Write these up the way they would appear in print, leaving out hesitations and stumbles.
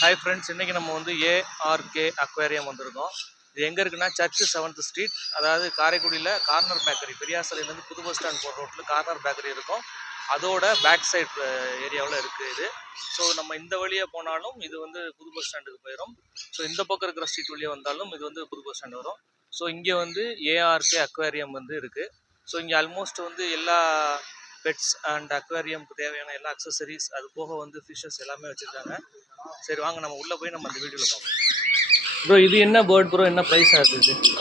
Hi friends, இன்றைக்கி நம்ம வந்து ஏஆர்கே அக்வேரியம் வந்திருக்கோம். இது எங்கே இருக்குன்னா சர்ச்சு 7th ஸ்ட்ரீட், அதாவது காரைக்குடியில் கார்னர் பேக்கரி, பெரியார் சாலையிலேருந்து புது பஸ் ஸ்டாண்ட் போகிற ரோட்டில் கார்னர் பேக்கரி இருக்கும். அதோட பேக் சைட் ஏரியாவில் இருக்குது இது. ஸோ நம்ம இந்த வழியாக போனாலும் இது வந்து புது பஸ் ஸ்டாண்டுக்கு போயிடும். ஸோ இந்த பக்கம் இருக்கிற ஸ்ட்ரீட் வழியாக வந்தாலும் இது வந்து புது பஸ் ஸ்டாண்டு வரும். ஸோ இங்கே வந்து ஏஆர்கே அக்வேரியம் வந்து இருக்குது. ஸோ இங்கே ஆல்மோஸ்ட் வந்து எல்லா பெட்ஸ் அண்ட் அக்வேரியமுக்கு தேவையான எல்லா அக்சசரிஸ், அது போக வந்து ஃபிஷ்ஷஸ் எல்லாமே வச்சுருக்காங்க. சரி வாங்க நம்ம உள்ளே போய் நம்ம அந்த வீடியோவில் பார்ப்போம். ப்ரோ இது என்ன பேர்ட் ப்ரோ, என்ன ப்ரைஸ் ஆகுது? இது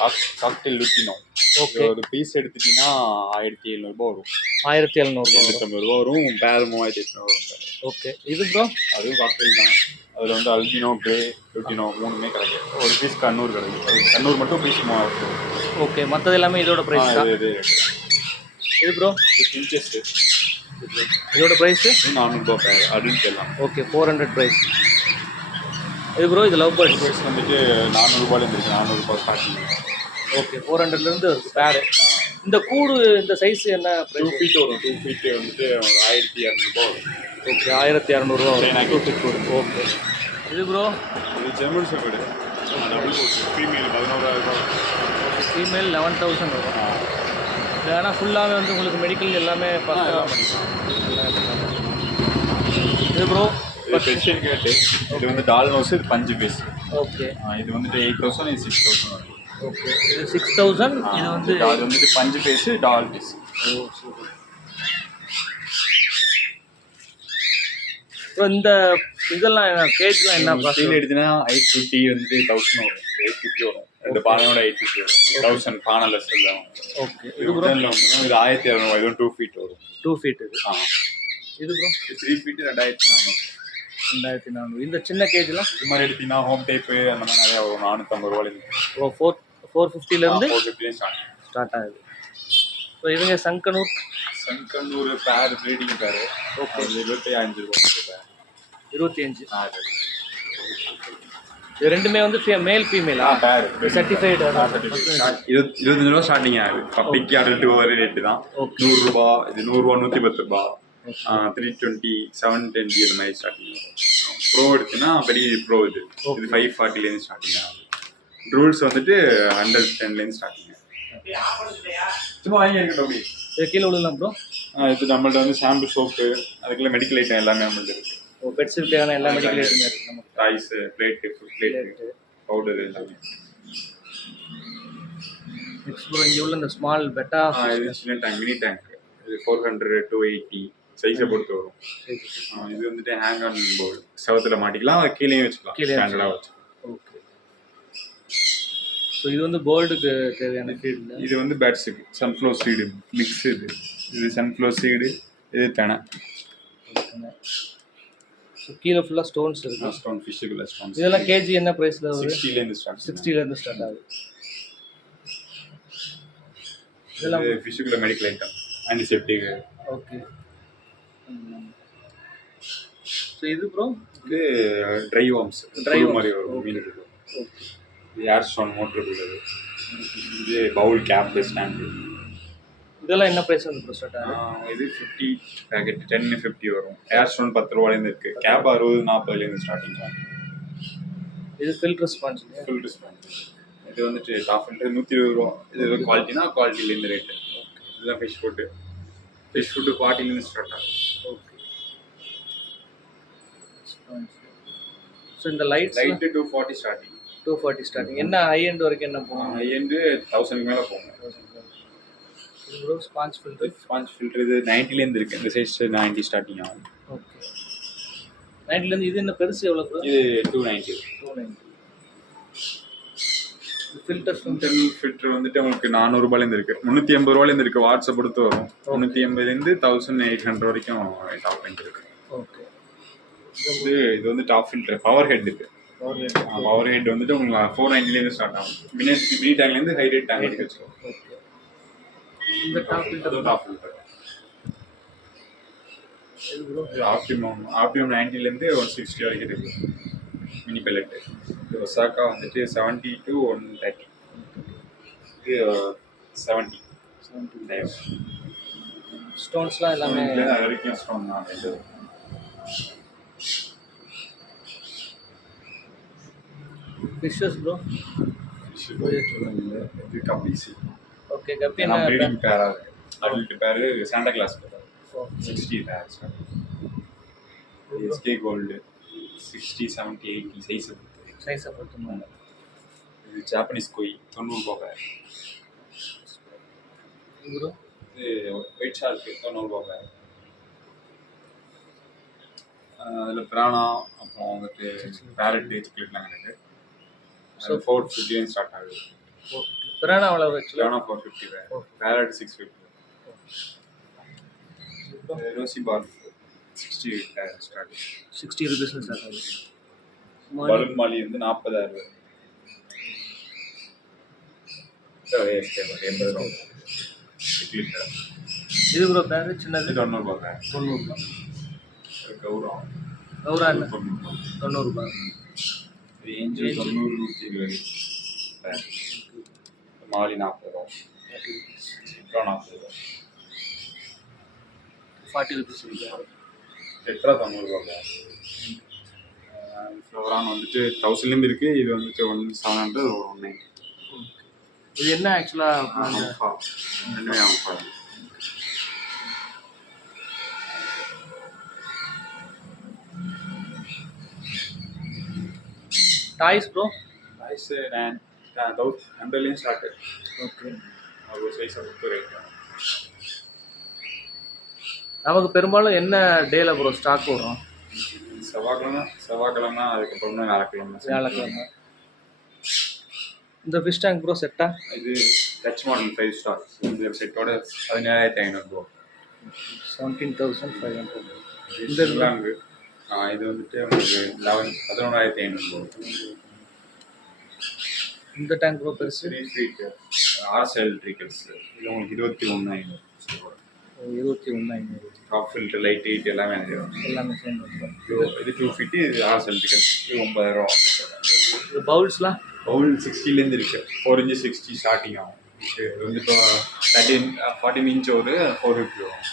காக்டெயில் லுட்டினோ. ஓகே, ஒரு பீஸ் எடுத்துட்டீங்கன்னா 1700 வரும். 1750 ரூபா வரும். பேர் 3800 வரும். ஓகே, இது ப்ரோ அதுவும் காக்டெயில் தான். அதில் வந்து அல்பினோ, கிரே, லுட்டினோ மூணுமே கிடைக்கும். ஒரு பீஸ் கண்ணூர் கிடைக்கும். கண்ணூர் மட்டும் பீஸ் 3000. ஓகே, மற்றது எல்லாமே இதோட ப்ரைஸ் தான். இது ப்ரோ இது ஃபின்ச்சஸ்ட்டு. இதோட ப்ரைஸு 400 பேர் அப்படின்னு எல்லாம். Okay, 400 price. இது ப்ரோ இது லவ் பேர்ட்ஸ் வந்துட்டு 400 ரூபாயிலேருந்து இருக்குது. 400 ரூபாய் ஸ்டார்டிங். ஓகே, 400லேருந்து பேரு. இந்த கூடு இந்த சைஸ் என்ன? 2 ஃபீட் வரும். 2 ஃபீட்டு வந்துட்டு 1200 வரும். ஓகே, 1200 வரும் 2 ஃபீட் கூடு. ஓகே, இது ப்ரோ இது ஜெர்மன் ஷெப்பர்டு. ஃபீமேல் 11,000. ஃபீமேல் 11,000 வரும். ஆனால் ஃபுல்லாகவே வந்து உங்களுக்கு மெடிக்கல் எல்லாமே பார்க்கலாம். இது ப்ரோ இது பெர்ஷியன் கேட்டு. இது வந்து டால் நோஸ். இது பஞ்சு பீஸ். ஓகே, இது வந்துட்டு 8000. இது 6000 வரும். ஓகே, இது 6000. இது வந்து அது வந்துட்டு பஞ்சு பீஸு, டால் பீஸ். ஓ சூப்பர். ஸோ இந்த இதெல்லாம் கேஜ்லாம் என்ன கீழே எடுத்தீங்கன்னா 850 வந்துட்டு 1000 வரும். 850 வரும். ரெண்டு பானையோட 850 வரும். 1000 பானலஸ் எல்லாம். ஓகே, இது 1200. இதுவும் 2 ஃபீட் வரும். 2 ஃபீட். இது இது ப்ரோ 3 ஃபீட் 2400. 2400. இந்த சின்ன கேஜ்லாம் இது மாதிரி எடுத்தீங்கன்னா ஹோம் டைப்பு அந்த மாதிரி நிறையா வரும். 450 ரூபாயிலேருந்து. ஓ 450லேருந்து 450 ஸ்டார்ட் ஆகுது. ஸோ இவங்க சங்கனூர் பேர் ப்ரீடிங் பேர். ஓகே, 25 ரூபாய். 25. இது ரெண்டுமே வந்து மேல் ஃபீமேலா? பேர் சர்டிஃபைடு. 25 ரூபா ஸ்டார்டிங் ஆகுது. பப்பிக்கு அடல்ட்டு ஒரு ரேட்டு தான். 100 ரூபா. இது 100 ரூபா, 110 ரூபா, 320, 720 இந்த மாதிரி ஸ்டார்டிங் ஆகும். ப்ரோ எடுத்துன்னா பெரிய ப்ரோ. இது 540லேருந்து ஸ்டார்டிங் ஆகுது. ரூல்ஸ் வந்துட்டு 110லேருந்து ஸ்டார்டிங் ஆகுது. சும்மா வாங்கி இருக்கட்டும். அப்படி இது கீழே விழுலாம் ப்ரோ. இது நம்மள்ட்ட வந்து ஷாம்பு, சோப்பு, அதுக்குள்ள மெடிக்கல் ஐட்டம் எல்லாமே நம்மள்ட்ட இருக்குது. பெட்ஸுக்கு தேவையான எல்லா மெடிக்கல் ஐட்டமே இருக்குது நமக்கு. Toys, plate, food plate, powder எல்லாமே. நெக்ஸ்ட் ப்ரோ இங்கே உள்ள இந்த ஸ்மால் பெட்டா. இது சின்ன டேங்க், மினி டேங்க். இது 400 to 80 சைஸை பொறுத்து வரும். இது வந்துட்டு ஹேங் ஆன் போர்டு. செவத்தில் மாட்டிக்கலாம், அது கீழேயும் வச்சுக்கலாம். ஸ்டாண்டர்டாக வச்சு. ஓகே, ஸோ இது வந்து போல்டுக்கு தேவையான ஃபீல்டு. இது வந்து பேட்ஸுக்கு சன்ஃப்ளவர் சீடு மிக்ஸ். இது சன்ஃப்ளவர் சீடு. இது தெனை. ஸோ கீழே ஃபுல்லாக ஸ்டோன்ஸ் இருக்குது. ஸ்டோன், ஃபிஷ்ஷுக்குள்ள ஸ்டோன்ஸ். இதெல்லாம் கேஜி என்ன ப்ரைஸில் வருது? 60லேருந்து ஸ்டார்ட். 60லேருந்து ஸ்டார்ட் ஆகுது. இதெல்லாம் ஃபிஷ்ஷுக்குள்ள medical item, antiseptic. Okay, so இது ப்ரோ இது ட்ரை வார்ம்ஸ். மாதிரி ஒரு மீன் இருக்குது. இது ஏர் ஸ்டோன் மோட்டர் உள்ளது. இது பவுல் கேப் ஸ்டாண்டு. இதெல்லாம் என்ன ப்ரைஸ் வந்து ப்ரோ ஸ்டார்ட் ஆகுது? இது 50 பேக்கெட் 10-50 வரும். ஏர் ஸ்டோன் 10 ரூபாயிலேருந்து இருக்குது. கேப் 60-40லேருந்து ஸ்டார்டிங் ஆகும். இது ஃபில்டர் ஸ்பான்ஸ். இது வந்துட்டு டாப் ஃபில்டர் 120 ரூபா. இது குவாலிட்டினா குவாலிட்டிலேருந்து ரேட்டு. இதெல்லாம் ஃபிஷ் ஃபுட்டு 40லேருந்து ஸ்டார்ட் ஆகும். ஓகே, ஸோ இந்த லைட்டு 240 ஸ்டார்டிங். 240 ஸ்டார்டிங். என்ன ஹை எண்ட் வரைக்கும் என்ன போகும்? ஹை எண்டு 1000க்கு மேலே போகும். இது ப்ரோ ஸ்பான்ஸ் ஃபில்டர் இது 90லேருந்து இருக்குது. இந்த சைஸ் 90 ஸ்டார்டிங் ஆகும். ஓகே, 90லேருந்து. இது என்ன பெருசு எவ்வளோ ப்ரோ? இது 290. ஃபில்டர் வந்துட்டு உங்களுக்கு 400 ரூபாயிலேருந்து இருக்குது. 380 ரூபாயிலேருந்து இருக்குது. வாட்ஸ்அப் பொறுத்து வரும். 380லேருந்து 1800 வரைக்கும் டாப் எண்ட் இருக்குது. ஓகே, இது வந்து டாப் ஃபில்டர். பவர் ஹெட் இருக்குது. பவர் ஹெட் வந்துட்டு உங்களுக்கு 490லேருந்து ஸ்டார்ட் ஆகும். மினி டேங்க்லேருந்து ஹை ரேட் டேங்க் வரைக்கும் வச்சுக்கோங்க. இந்த டாப் ஃபில்டர் ஆப்டிமம் 90லேருந்து 160 வரைக்கும் இருக்குது. Mini pellet. இது ஒசாக்கா வந்துட்டு 70 to 130. இது 70. ஸ்டோன்ஸ்லாம் எல்லாமே வரைக்கும் ஸ்டோன் தான். Fishes bro. ஃபிஷ் இது கப்பீஸ். ஓகே கப்பி என்ன என்ன ப்ரீடிங் பேரா இருக்கு. அடல்ட் பேர் சாண்டா கிளாஸ் பேர் 60 பேர்ஸ். எஸ்கே கோல்டு 60 70 80 சைஸை பொறுத்து. இது ஜாப்பனீஸ் கோய் 90 ரூபாய் பேர். ப்ரோ இது ஒயிட் ஷார்க் 90 ரூபாய் பேர். அதில் பிரானா அப்புறம் வந்துட்டு பேரட் சிக்லெட்லாம் இருக்குது. ஸோ 450 ஸ்டார்ட் ஆகுது. பிரானா எவ்வளோ வச்சு? பிரானா 450 பேர். பேரட் 650. ரோசி பார் 60 ஸ்டார்ட். 60 rupees ஸ்டார்ட் ஆகுது. பலூன் மாலி வந்து 40,000. இது ப்ரோ பேர் சின்னது 90 ரூபாய் பேர். 90 ரூபாய். கௌரவம் கௌரா என்ன 90 ரூபாய். ஏஞ்சல் 90 120 பேர். மாலி 40 ரூபாய். சிப்ரா 40 ரூபாய். 40 rupees. டெட்ரா 90 ரூபாய் பேர். ஃப்ளவரான் வந்துட்டு 1000லேருந்து இருக்குது. இது வந்துட்டு 1700 190. இது என்ன ஆக்சுவலாக டாய்ஸ் ப்ரோ? டாய்ஸ் 100லேயும் ஸ்டார்ட். ஓகே. ஒரு சைஸை பொறுத்து ரேட். நமக்கு பெரும்பாலும் என்ன டேல ப்ரோ ஸ்டாக் வரும்? செவ்வாய்க்கிழமை அதுக்கப்புறம் வியாழக்கிழமை. இந்த ஃபிஷ் டேங்க் ப்ரோ செட்டா? இது டச் மாடல் 5 ஸ்டார். இந்த செட்டோட 17,500 ரூபா. 17,500. இந்த இது வந்துட்டு உங்களுக்கு 11,500 ரூபா. இந்த டேங்க் ப்ரோ பெருசு 3 ஃபீட் ஆர்செல் ட்ரிக்கல்ஸ். இது உங்களுக்கு 21,500. 21,500. டாப் ஃபில்டர் லைட் ஹீட் எல்லாமே எல்லாமே சேர்ந்து. இது 2 ஃபீட்டு. இது ஆர்செல் ட்ரிக்கல்ஸ். இது 9,000 ரூபா. இது பவுல்ஸ்லாம் பவுல் 60லேருந்து இருக்குது. 4 inches 60 ஸ்டார்டிங் ஆகும். இது வந்து இப்போ 14 inch ஒரு 450 வரும்.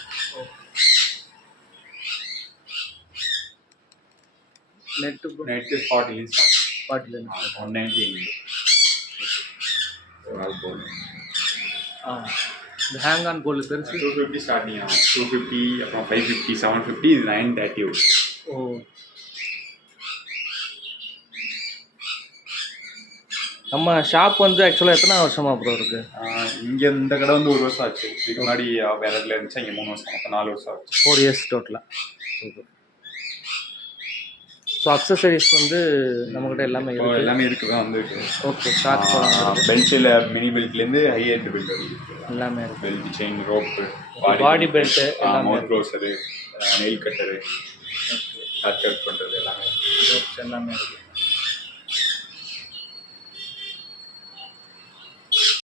Net 40 starting. 40 190 ஒரு ஆள் போகும். இந்த ஹேங் ஆன் கோல் பெருசு 250 ஸ்டார்டிங் ஆகும். 250 அப்புறம் 550 750. இது 930. ஓ. நம்ம ஷாப் வந்து ஆக்சுவலாக எத்தனை வருஷமா ப்ரோ இருக்கு? இங்கே இந்த கடை வந்து 1 வருஷம் ஆச்சு. இதுக்கு முன்னாடி வேற இடத்துல இருந்துச்சு. இங்கே 3 வருஷம், மொத்தம் 4 வருஷம் ஆச்சு. 4 years டோட்டலாக. சூப்பர். ஸோ அக்சசரிஸ் வந்து நம்மக்கிட்ட எல்லாமே எல்லாமே இருக்குது தான் வந்துருக்கு. ஓகே. ஷார்ட் பெல்ட்டில் மினி பெல்ட்லேருந்து ஹை ஹெண்ட் பெல்ட் எல்லாமே இருக்குது. Belt, chain, rope, body belt, mouth closer, nail cutter, hair cut பண்ணுறது எல்லாமே எல்லாமே இருக்குது.